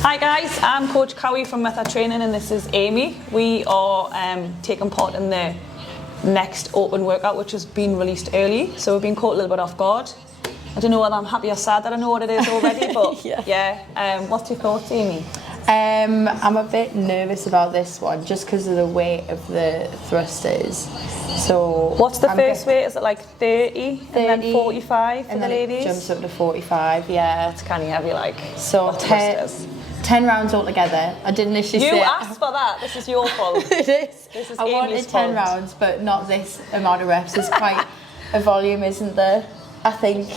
Hi guys, I'm Coach Cowie from Method Training and this is Amy. We are taking part in the next open workout which has been released early, so we've been caught a little bit off guard. I don't know whether I'm happy or sad that I know what it is already, but yeah. What's your thoughts, Amy? I'm a bit nervous about this one just because of the weight of the thrusters. So what's the first weight? Is it like 30 and then 45 for and the then ladies? It jumps up to 45, yeah. It's kind of heavy, like. So 10 rounds altogether. I didn't initially say. You asked for that. This is your fault. It is. This is I Amy's wanted 10 fault. rounds, but not this amount of reps. There's quite a volume, isn't there? I think.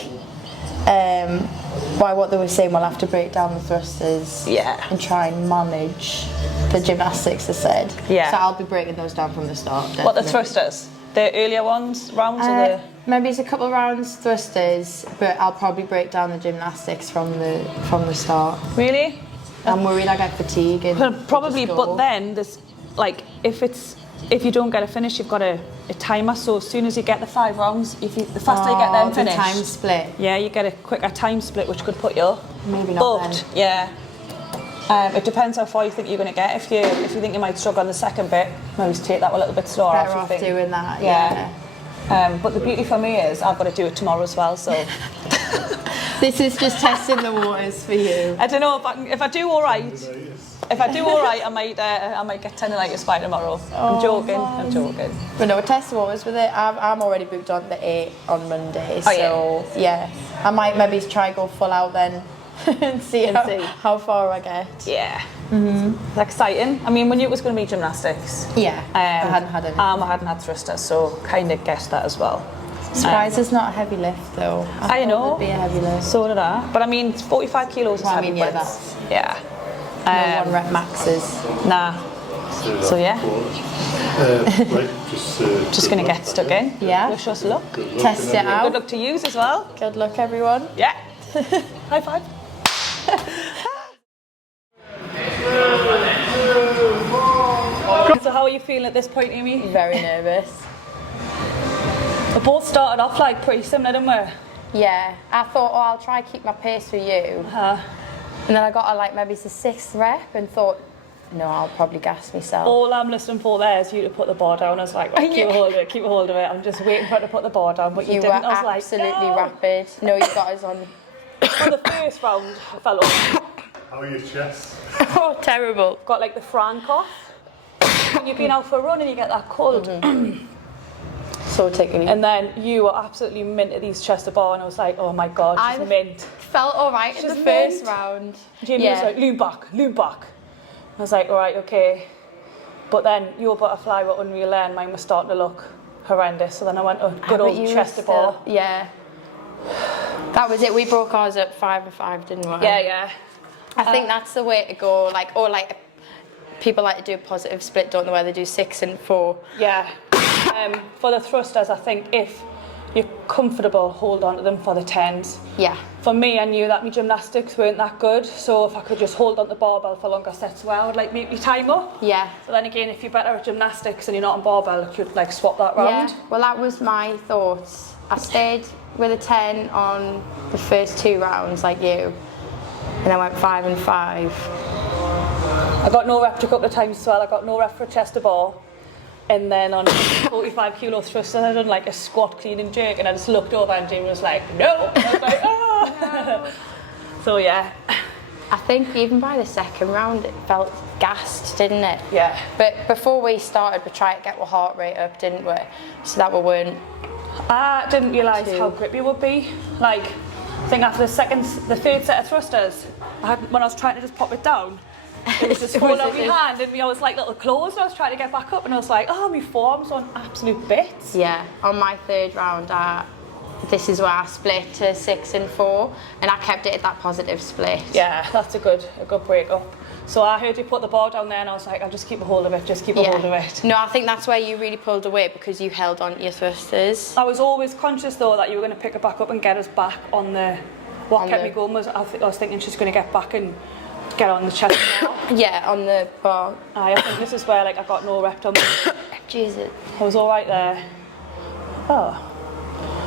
By what they were saying, we'll have to break down the thrusters and try and manage the gymnastics, they said. Yeah. So I'll be breaking those down from the start. Definitely. What, the thrusters? The earlier rounds, rounds, or the... Maybe it's a couple of rounds thrusters, but I'll probably break down the gymnastics from the start. Really? I'm worried I get fatigue. And probably, but then there's like if you don't get a finish, you've got a timer. So as soon as you get the 5 rounds, the faster you get them finished, the time split. Yeah, you get a quicker time split, which could put you. Maybe not. But then. Yeah, it depends how far you think you're going to get. If you think you might struggle on the second bit, maybe take that a little bit slower. Better off doing that. Yeah. But the beauty for me is I've got to do it tomorrow as well. So. This is just testing the waters for you. I don't know if I do all right. If I do all right, I might get tendinitis by tomorrow. I'm joking. But no, test the waters with it. I'm already booked on the 8 on Monday. So yeah, I might maybe try go full out then and see how far I get. Yeah. It's exciting. I mean, we knew it was going to be gymnastics. Yeah. I hadn't had any. I hadn't had thrusters, so kind of guessed that as well. Surprised it's not a heavy lift though. I know. It'd be a heavy lift. So did I. But I mean, 45 kilos is heavy. Yeah. No 1 rep maxes. Nah. So yeah. Right, just going to get stuck in. Yeah. Wish us luck. Test it out. Good luck to you as well. Good luck, everyone. Yeah. High five. So how are you feeling at this point, Amy? Very nervous. We both started off like pretty similar, didn't we? Yeah. I thought, I'll try to keep my pace for you. And then I got like maybe it's the 6th rep and thought, no, I'll probably gas myself. All I'm listening for there is you to put the bar down. I was like, right, keep a hold of it. I'm just waiting for it to put the bar down, but you didn't. Were I was absolutely like, no. rapid. No, you got us on. For the first round, I fell off. How are your chests? Oh, terrible. Got like the frank off. When you've been out for a run and you get that cold. So tickly. And then you were absolutely mint at these chest to bar, and I was like, oh my god, she's mint. Felt alright in the first round. Jamie was like, lean back. I was like, alright, okay. But then your butterfly were unreal and mine was starting to look horrendous. So then I went, good old chest to bar. Yeah. That was it. We broke ours at 5 and 5, didn't we? Yeah. I think that's the way to go. Like people like to do a positive split, don't they? Where they do 6 and 4. Yeah. For the thrusters, I think if you're comfortable, hold on to them for the 10s. Yeah. For me, I knew that my gymnastics weren't that good, so if I could just hold on the barbell for longer sets, well, I would like make my time up. Yeah. So then again, if you're better at gymnastics and you're not on barbell, you could like swap that round. Yeah. Well, that was my thoughts. I stayed with a 10 on the first 2 rounds, like you, and I went 5 and 5. I got no rep a couple of times as well. I got no rep for a chest to bar. And then on 45 kilo thrusters, I done like a squat, clean and jerk, and I just looked over and Jamie was like, no. I was like, oh. No. So yeah. I think even by the 2nd round, it felt gassed, didn't it? Yeah. But before we started, we tried to get our heart rate up, didn't we? So that we weren't. I didn't realise how grippy it would be. Like, I think after the 3rd set of thrusters, when I was trying to just pop it down, it was just falling out my hand, and I was like little claws, and I was trying to get back up, and I was like, oh, my forearms on absolute bits. Yeah, on my 3rd round, this is where I split to 6 and 4, and I kept it at that positive split. Yeah, that's a good break up. So I heard you put the bar down there, and I was like, I'll just keep a hold of it, hold of it. No, I think that's where you really pulled away because you held on to your thrusters. I was always conscious though that you were going to pick it back up and get us back on the. What kept me going was I was thinking she's going to get back and get on the chest bar. Yeah, on the bar. I think this is where like I got no rep on. Jesus. I was all right there. Oh.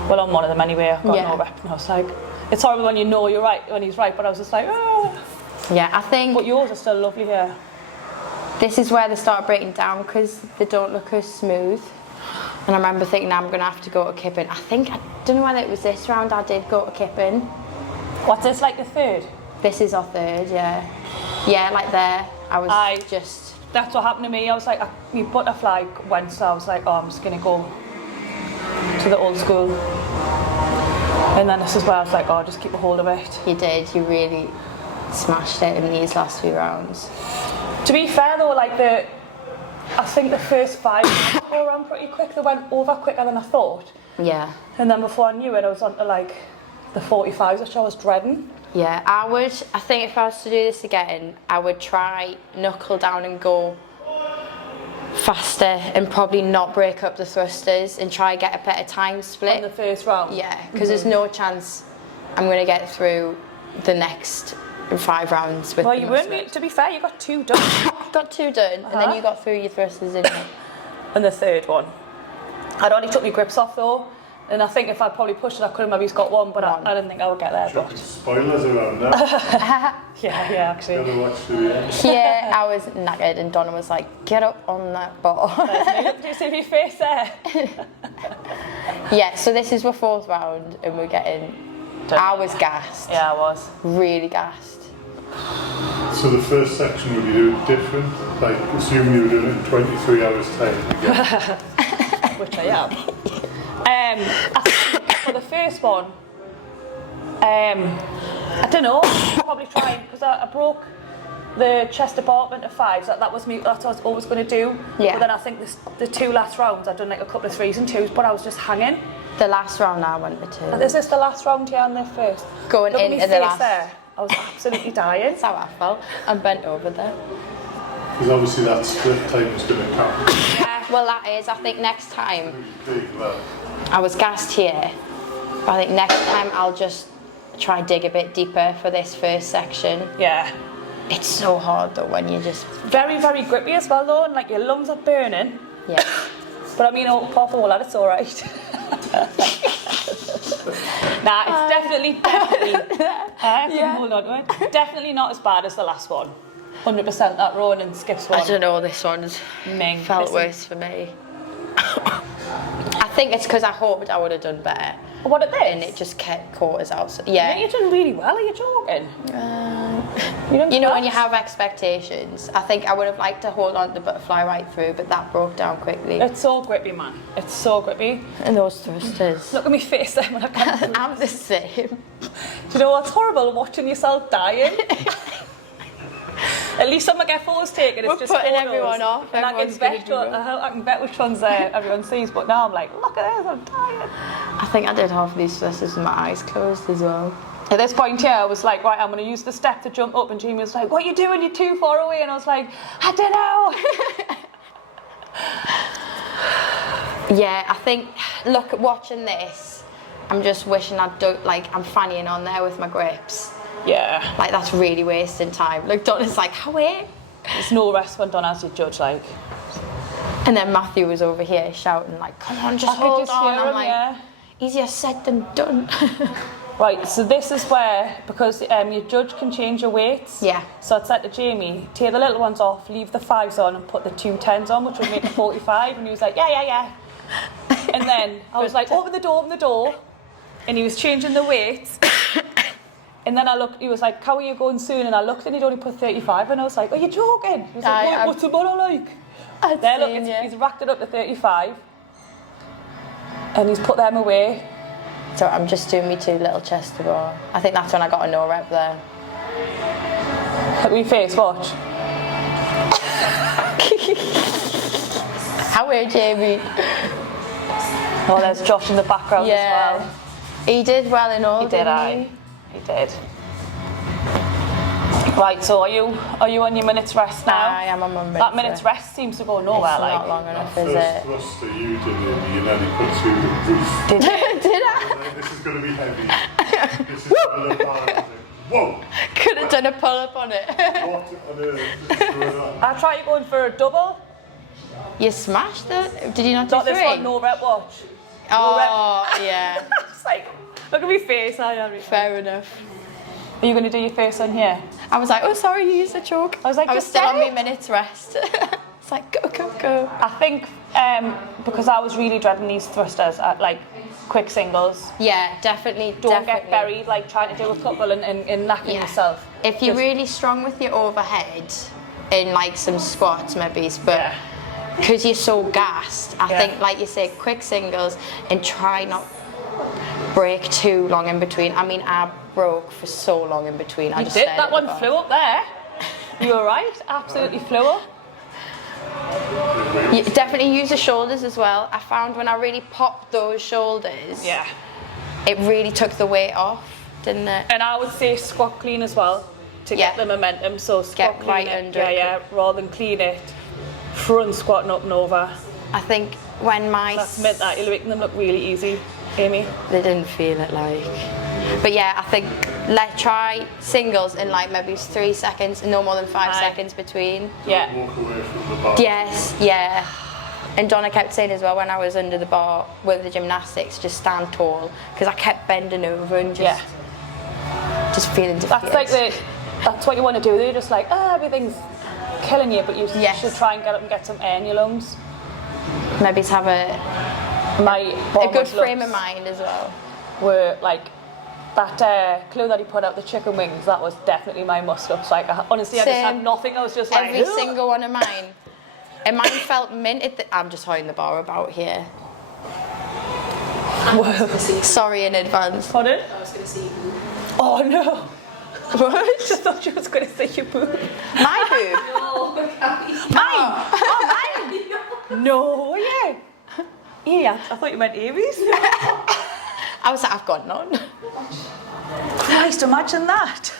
Well, on one of them anyway, I got no rep, and I was like, it's horrible when you know you're right, when he's right, but I was just like, Yeah, I think But yours are still lovely here. this is where they start breaking down because they don't look as smooth. And I remember thinking I'm going to have to go to kipping. I don't know whether it was this round I did go to kipping. What's this, like the third? This is our third, yeah. Yeah, like there, That's what happened to me. I was like, my butterfly went, so I was like, oh, I'm just going to go to the old school. And then this is where I was like, oh, just keep a hold of it. You did, you really smashed it in these last few rounds. To be fair though, I think the first 5 go around pretty quick. They went over quicker than I thought. Yeah. And then before I knew it, I was on to like the 45s, which I was dreading. Yeah, I think if I was to do this again, I would try knuckle down and go faster and probably not break up the thrusters and try get a better time split. On the first round? Yeah, because there's no chance I'm going to get through the next 5 rounds with Well, you weren't, to be fair, you got 2 done. Got 2 done, and then you got through your thrusters in And the third one. I'd only took my grips off though, and I think if I'd probably pushed it, I could have maybe got one, but I didn't think I would get there. But Spoilers around now. yeah, actually. Gotta watch to the end. Yeah, I was knackered, and Donna was like, "Get up on that ball." Do you see my face there? Yeah, so this is our 4th round, and we're getting. I was gassed. Yeah, I was. Really gassed. So the first section, would you do it different? Like, assume you were doing it in 23 hours time again. Which I am. I think for the first one, I don't know, I'll probably try, because I broke the chest department to 5s. That was me. That's what I was always going to do. Yeah. But then I think the 2 last rounds, I'd done like a couple of 3s and 2s, but I was just hanging. The last round I went to 2. Is this the last round here and the first? Going Look at into me the face last. there. I was absolutely dying. That's how I felt. I'm bent over there. Because obviously that split time is going to count. Well, that is. I think next time Big, well. I was gassed here. But I think next time I'll just try dig a bit deeper for this first section. Yeah. It's so hard though when you just. Very, very grippy as well though, and like your lungs are burning. Yeah. But I mean, apart from all that, it's alright. Nah, it's definitely. I can hold on to it. Definitely not as bad as the last one. 100% that Rowan and Skip's one. I don't know, this one's felt worse for me. I think it's because I hoped I would have done better. What at this? And it just kept caught us out. So, Yeah, yeah. you're doing really well. Are you joking? You know when you have expectations, I think I would have liked to hold on to the butterfly right through, but that broke down quickly. It's so grippy, man. It's so grippy. And those thrusters. Look at me face there when I come through. I'm the same. Do you know what's horrible? Watching yourself dying. At least I'm gonna get photos taken. It's We're just putting photos. everyone off. And Everyone's gonna do well. I can bet which ones everyone sees. But now I'm like, look at this, I'm dying. I think I did half of these thrusters with my eyes closed as well. At this point here, I was like, right, I'm going to use the step to jump up. And Jamie was like, what are you doing? You're too far away. And I was like, I don't know. Yeah, I think, look, watching this, I'm just wishing I'd do, like, I'm fannying on there with my grips. Yeah. Like, that's really wasting time. Like, Donna's like, how are There's no rest when Donna has to judge, like. And then Matthew was over here shouting, like, come on, just I could hold just on. hear I'm him, like, yeah. easier said than done. Right, so this is where, because your judge can change your weights. Yeah. So I said to Jamie, take the little ones off, leave the 5s on and put the 2 10s on, which would make it 45. And he was like, yeah. And then I was like, open the door. And he was changing the weights. And then I looked, he was like, how are you going soon? And I looked and he'd only put 35. And I was like, are you joking? He was like, what's the matter like? There, look, he's racked it up to 35. And he's put them away. So I'm just doing me 2 little chest to bar. I think that's when I got a no rep there. Look at me face, watch. How weird, Jamie. Oh, there's Josh in the background as well. He did well in all, He did, didn't He did. Right, so are you on your minute's rest now? I am on my minute's That minute's rest seems to go nowhere, It's like. not long enough, is First it? thruster you did in, you nearly put through the roof. Did you? Did I? Like, this is going to be heavy. This is going to look hard. Whoa! Could have done a pull up on it. What on earth is going on? I tried going for a double. You smashed it? Did you not do Not 3? this one, no rep watch. Oh, yeah. It's like, look at me face. Fair enough. Are you going to do your first one here? I was like, oh, sorry, you used the choke. I was like, I was just still on say my minute's rest. It's like, go, go, go. I think because I was really dreading these thrusters at like quick singles. Yeah, definitely. Don't get buried like trying to do a couple and knacking yourself. If you're really strong with your overhead in like some squats maybe, but because you're so gassed, I think like you say, quick singles and try not break too long in between. I mean, I broke for so long in between. I just did. That one flew up there. You were right. Absolutely flew up. You definitely use the shoulders as well. I found when I really popped those shoulders, it really took the weight off, didn't it? And I would say squat clean as well to get the momentum. So squat Get clean right it, under it. rather than clean it. Front squatting up and over. I think when That's meant that you're making them look really easy, Amy. They didn't feel it like. But yeah, I think let's try singles in like maybe 3 seconds, no more than 5 seconds between. Yeah. Walk away from the bar. Yes, yeah. And Donna kept saying as well when I was under the bar with the gymnastics, just stand tall, because I kept bending over and just feeling defeated. That's like that's what you want to do. They're just like, everything's killing you, but you should try and get up and get some air in your lungs. Maybe to have a good frame of mind as well. Were like that clue that he put out, the chicken wings, that was definitely my muscle ups. Like honestly, I just had nothing. I was just like every single one of mine. And mine felt mint. I'm just holding the bar about here. Sorry in advance. Pardon? I was going to see you. Oh no. What? I thought you was going to say your boob. My boob? Mine! Oh, mine! No, yeah. Yeah, I thought you meant Amy's. I was like, I've got none. Christ, imagine that.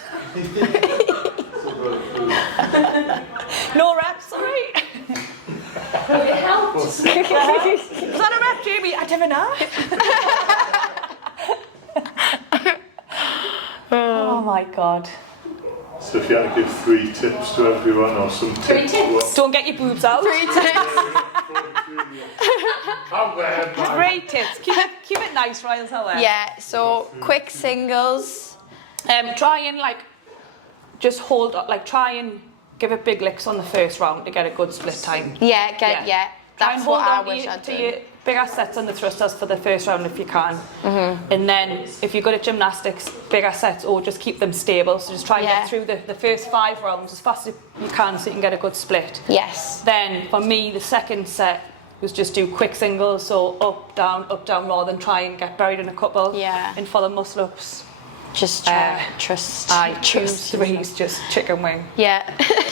No reps, sorry. It helped. Was that a rep, Jamie? I don't know. Oh my God. So if you had to give 3 tips to everyone or some tips. 3 tips? Don't get your boobs out. 3 tips. 3 tips. Keep it nice, Ryan. Yeah, so quick singles. Try and just hold up. Try and give it big licks on the first round to get a good split time. Yeah. Try and That's hold what I on wish I'd to done. your bigger sets on the thrusters for the first round if you can. And then if you're good at gymnastics, bigger sets, or just keep them stable. So just try and get through the first 5 rounds as fast as you can so you can get a good split. Yes. Then for me, the second set was just do quick singles, so up, down, rather than try and get buried in a couple. Yeah. And for the muscle ups. Just trust. I choose 3's just chicken wing. Yeah.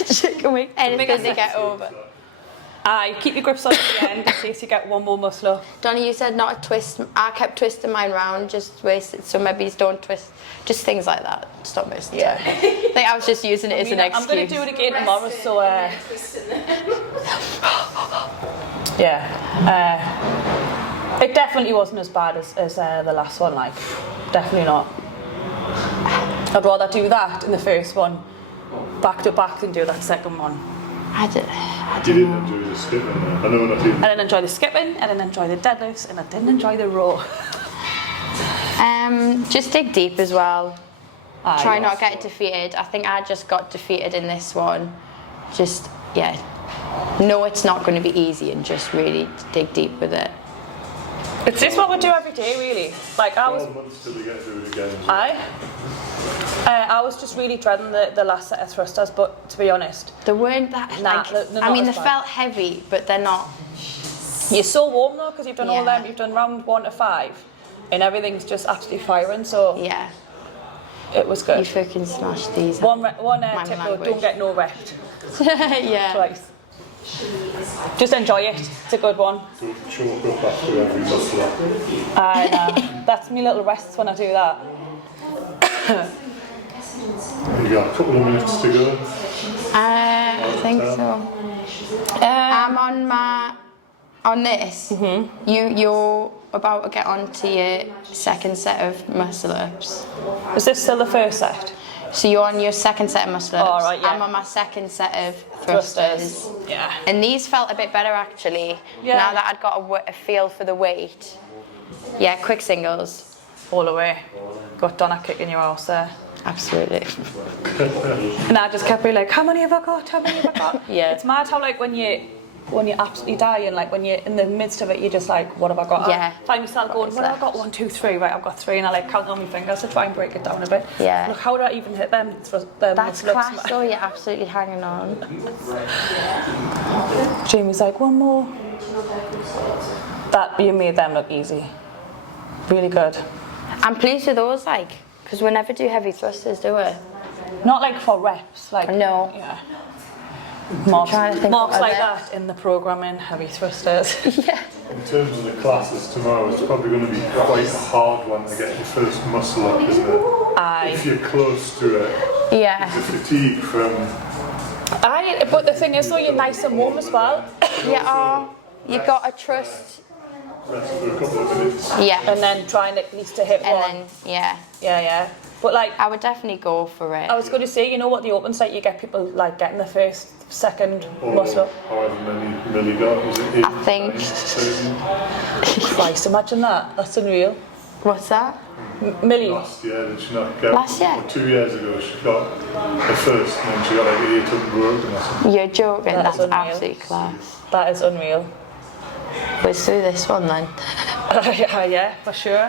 Chicken wing. Anything to get over. Keep your grips on at the end in case you get one more muscle up. Donnie, you said not a twist. I kept twisting mine round, just wasted. So maybe don't twist. Just things like that. Stop wasting time. I think I was just using it as an excuse. I'm going to do it again tomorrow, so it definitely wasn't as bad as the last one. Definitely not. I'd rather do that in the first one, back to back, than do that second one. I You didn't enjoy the skipping. I know not even. I didn't enjoy the skipping, I didn't enjoy the deadlifts, and I didn't enjoy the row. Just dig deep as well. Try not get defeated. I think I just got defeated in this one. Just know it's not going to be easy and just really dig deep with it. It's just what we do every day, really. I was. 12 months till we get through it again. I was just really dreading the last set of thrusters, but to be honest, They weren't that. they're not they as bad. felt heavy, but they're not. You're so warm though, because you've done all Yeah. them. You've done round 1 to 5, and everything's just absolutely firing. So Yeah. it was You good. fucking smashed these. One My tip though: language. don't get no repped Yeah. twice. Just enjoy it. It's a good one. Don't choke up after every muscle up. I know. That's me little rests when I do that. You got a couple of minutes to go. I think so. I'm on this. You're about to get on to your second set of muscle ups. Is this still the first set? So you're on your second set of muscle ups. Oh, right, yeah. I'm on my second set of thrusters. Yeah. And these felt a bit better actually. Yeah. Now that I'd got a feel for the weight. Yeah, quick singles. All the way. Got Donna kicking your ass there. Absolutely. And I just kept being like, how many have I got? How many have I got? Yeah. It's mad how like when you're absolutely dying, like when you're in the midst of it, you're just like, what have I got? Yeah. I find myself going, what have I got? 1, 2, 3. Right, I've got 3, and I like count on my fingers to try and break it down a bit. Yeah. Look, how did I even hit them? That's class though, you're absolutely hanging on. Jamie's like, one more. That you made them look easy. Really good. I'm pleased with those, like, because we never do heavy thrusters, do we? Not like for reps, like No. Yeah. Marks, trying to think marks what like other- that in the programming, heavy thrusters. Yeah. In terms of the classes tomorrow, it's probably going to be quite a hard one to get your first muscle up, isn't it? Aye. If you're close to it, Yeah. the fatigue from Aye, but the thing is though, you're nice and warm as well. You are. You got to trust. rest for a couple of minutes. Yeah. And then trying at least to hit And one. then, yeah. Yeah. But like, I would definitely go for it. I was going to say, you know what the open site, you get people like getting the first, second Or muscle up. however many Millie got, was it 8? I think- 9, Christ, imagine that. That's unreal. What's that? Millie. last year did she not get? Last year? Or 2 years ago she got her first, and then she got like 800 or something. You're joking. That's That's unreal. absolutely class. That is unreal. Let's do this one then. Yeah, for sure.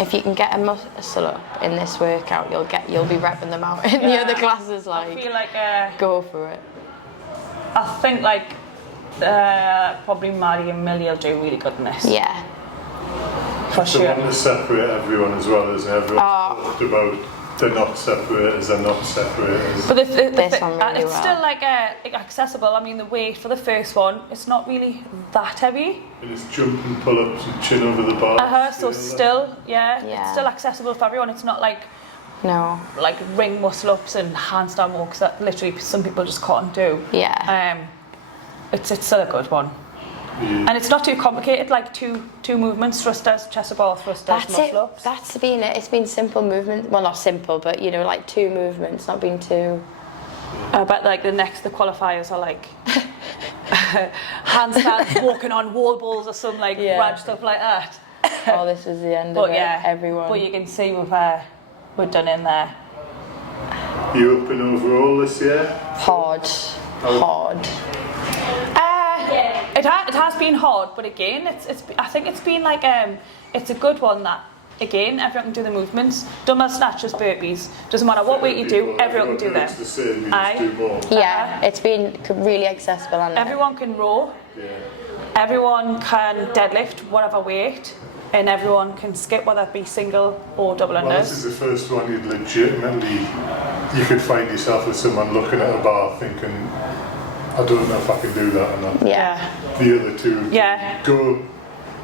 If you can get a muscle up in this workout, you'll be repping them out in the Yeah. other classes. I Like, feel like, go for it. I think like, probably Maddie and Millie will do really good in this. Yeah. For So sure. one to separate everyone as well, isn't it? Everyone's talked about they're not separators, they're not separators. But This one really it's well. still like accessible. I mean, the weight for the first one, it's not really that heavy. And it's jumping pull-ups and chin over the bar. So still, yeah, Yeah. it's still accessible for everyone. It's not like No. ring muscle ups and handstand walks that literally some people just can't do. Yeah. It's still a good one. Yeah. And it's not too complicated, like two movements, thrusters, chest to bar, thrusters, That's it. muscle ups. That's been it. It's been simple movements. Well, not simple, but you know, like 2 movements. Not been too. I bet like the qualifiers are like handstands, walking on wall balls or some like Yeah. rad stuff like that. Oh, this is the end of But it. yeah, Everyone. But you can see we're done in there. You up and overall this year? Hard. Hard. It has been hard, but again, I think it's been like it's a good one that again everyone can do the movements. Dumbbell snatches, burpees. Doesn't matter what weight you do, everyone can do them. It's the same, you Aye. just do more. Yeah, it's been really accessible. And Everyone can row. Yeah. Everyone can deadlift whatever weight, and everyone can skip, whether it be single or double Well, this is unders. the first one you'd legitimately, you could find yourself with someone looking at a bar thinking, I don't know if I can do that or not. yeah. The other two, Yeah. go,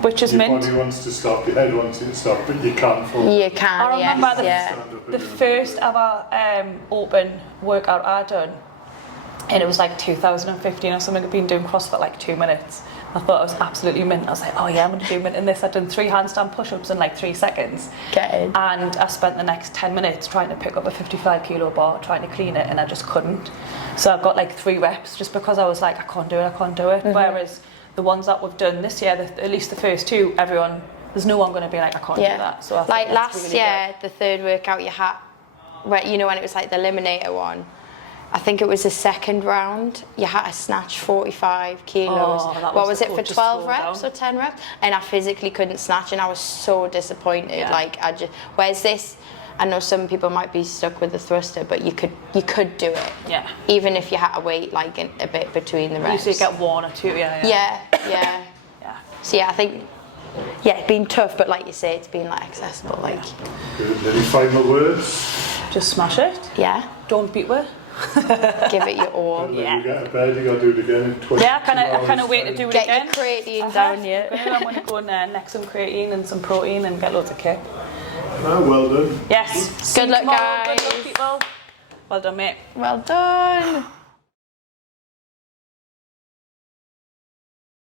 Which is your mint. body wants to stop, your head wants it to stop, but you can't fall. You can. I remember Yes, the- yeah. Stand up and The do it. first ever open workout I done, and it was like 2015 or something. I'd been doing CrossFit like 2 minutes. I thought I was absolutely mint. I was like, oh yeah, I'm going to do mint in this. I'd done 3 handstand push-ups in like 3 seconds. Get in. And I spent the next 10 minutes trying to pick up a 55 kilo bar, trying to clean it, and I just couldn't. So I got like 3 reps just because I was like, I can't do it. Whereas the ones that we've done this year, at least the first 2, there's no one going to be like, I can't do Yeah. that. So I think Like that's last really year, the 3rd workout you had, where you know when it was like the eliminator one. I think it was the 2nd round. You had to snatch 45 kilos. Oh, that What was was the it for coach's 12 slow reps down. or 10 reps? And I physically couldn't snatch, and I was so disappointed. Yeah. Like whereas this, I know some people might be stuck with the thruster, but you could do it. Yeah. Even if you had to wait like a bit between the reps. Usually you get 1 or 2, yeah. Yeah. Yeah. So yeah, I think it's been tough, but like you say, it's been like accessible. Like Good. Any final words? Just smash it. yeah, Don't beat her. give it your all. When Yeah. you get to bed, you got to do it again in 20 Yeah, I kind of wait to do it Get again. your creatine Uh-huh. down, yeah. Good. I'm going to go and neck some creatine and some protein and get loads of kip. Well done. Yes. See you luck, tomorrow. Good guys. luck, people. Well done, mate. Well done.